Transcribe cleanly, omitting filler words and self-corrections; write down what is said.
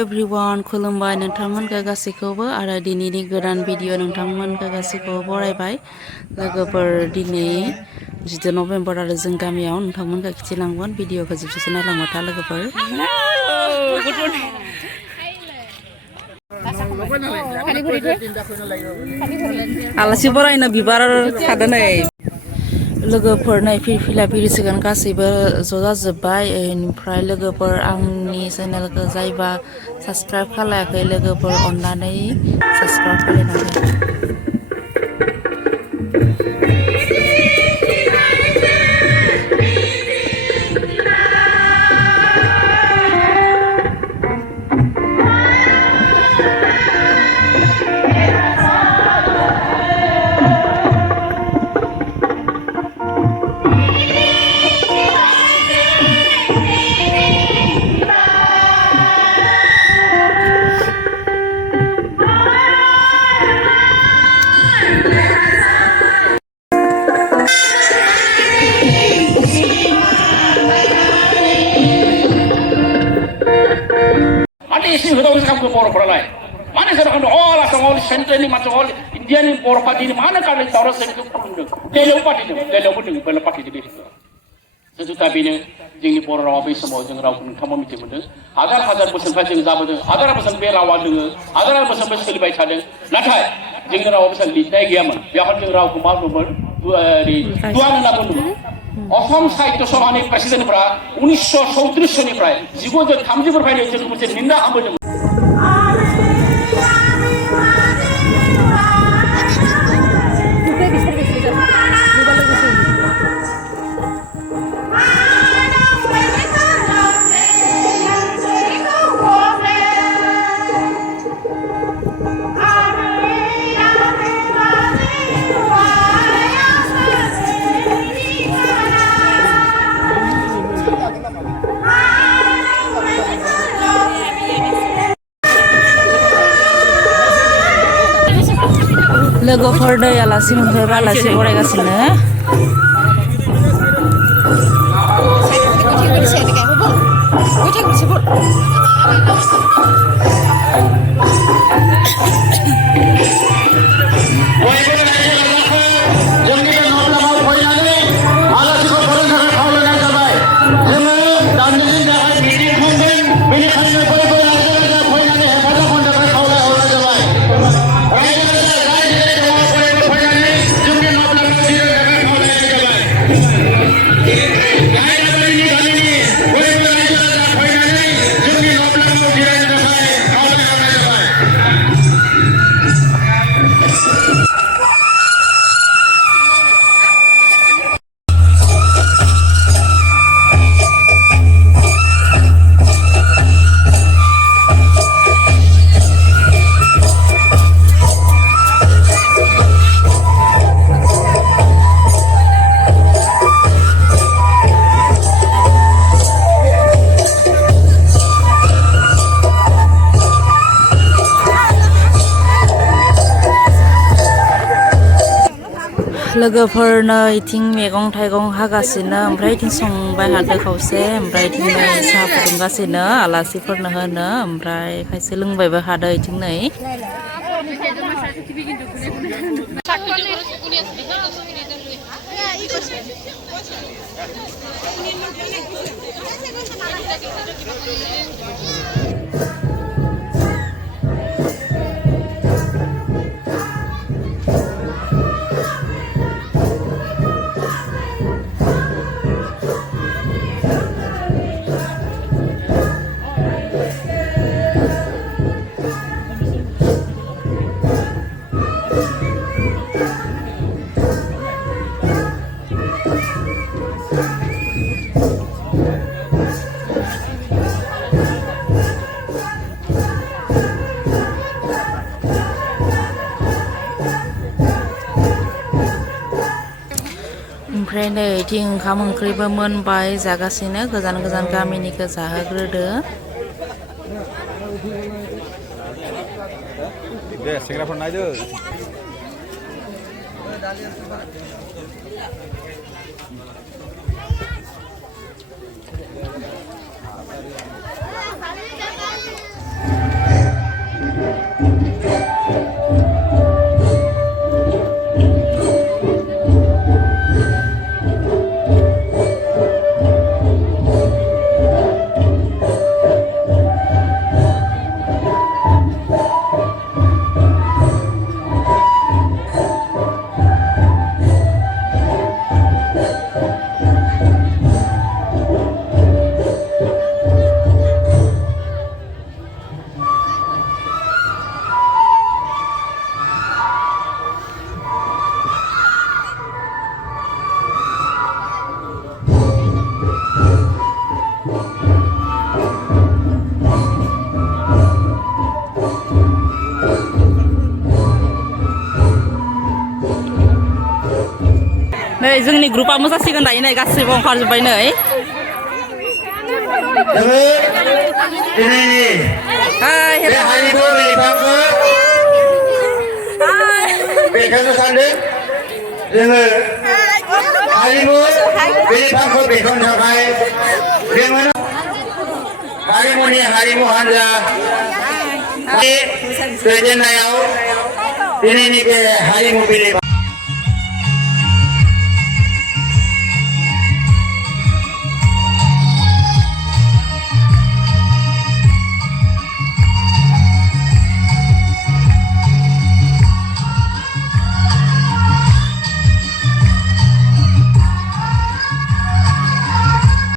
Everyone खुलुमबाय नोंथांमोनखौ गासैखौबो आरो दिनैनि गोदान भिडिअ नोंथांमोनखौ गासैखौबो बरायबाय लोगोफोर दिनै 10 नभेम्बर आरो जों गामियाव नोंथांमोनखौ खिथिलांगोन भिडिअखौ जोबजासे नायलांबाय था लोगोफोर आलासि बरायनो बिबार खादों नै लोगोफोर नै फिरफिला फिरिसिगोन गासैबो ज' जाजोब्बाय ओमफ्राय लोगोफोर आंनि चेनेलखौ जायबा साबस्क्राइब खालायाखै लोगोफोर अननानै साबस्क्राइब खालायना हो Isi sudah usah kamu borok peralai. Mana sekarang all asal all central ni macam all Indian ni borok parti ni mana kalau taruh sekitar puluh. Delapan parti ni, delapan ni, berapa parti ni? Sejuta bini, jengi borok rawi semua jengi rawi pun kamu mesti benda. Agar persen saja jengi zaman tu, agar persen berawal tu, agar persen sekali baik saja. Nakai jengi rawi persen di tiga zaman, biarkan jengi rawi kumar tu di tuan nak pun. অসম সাহিত্য সভানি president প্রা 1937 সনে প্রায় জীবন 30 বছর ফাইলে যে মুছে নিন্দা আমল लोगोफोर दै आलासि मोनफैबा आलासि बरायगासिनो लोगोफोरनो इथिं मैगं थाइगं हागासिनो ओमफ्राय इथिं संबाय हादो खावसे ओमफ्राय इथिं नै साहा फुदुंगासिनो आलासिफोरनो होनो ओमफ्राय खायसे लोंबायबो हादो इथिं नै ओमफ्राय नै इथिं ओंखाम ओंख्रिबो मोनबाय जागासिनो गोजान गोजान गामिनिखौ जाहोग्रोदो दे सेंग्राफोर नायदो नै जोंनि ग्रुपआ मोसासिगोन दायो नै गासैबो ओंखारजोब्बाय नै जोङो दिनैनि बे हारिमु बिफांखौ बेखेवनो सानदों जोङो हारिमु बिफांखौ बेखेवनो थाखाय जोङो हारिमु हानजा दैदेननायाव दिनैनि बे हारिमु बिफां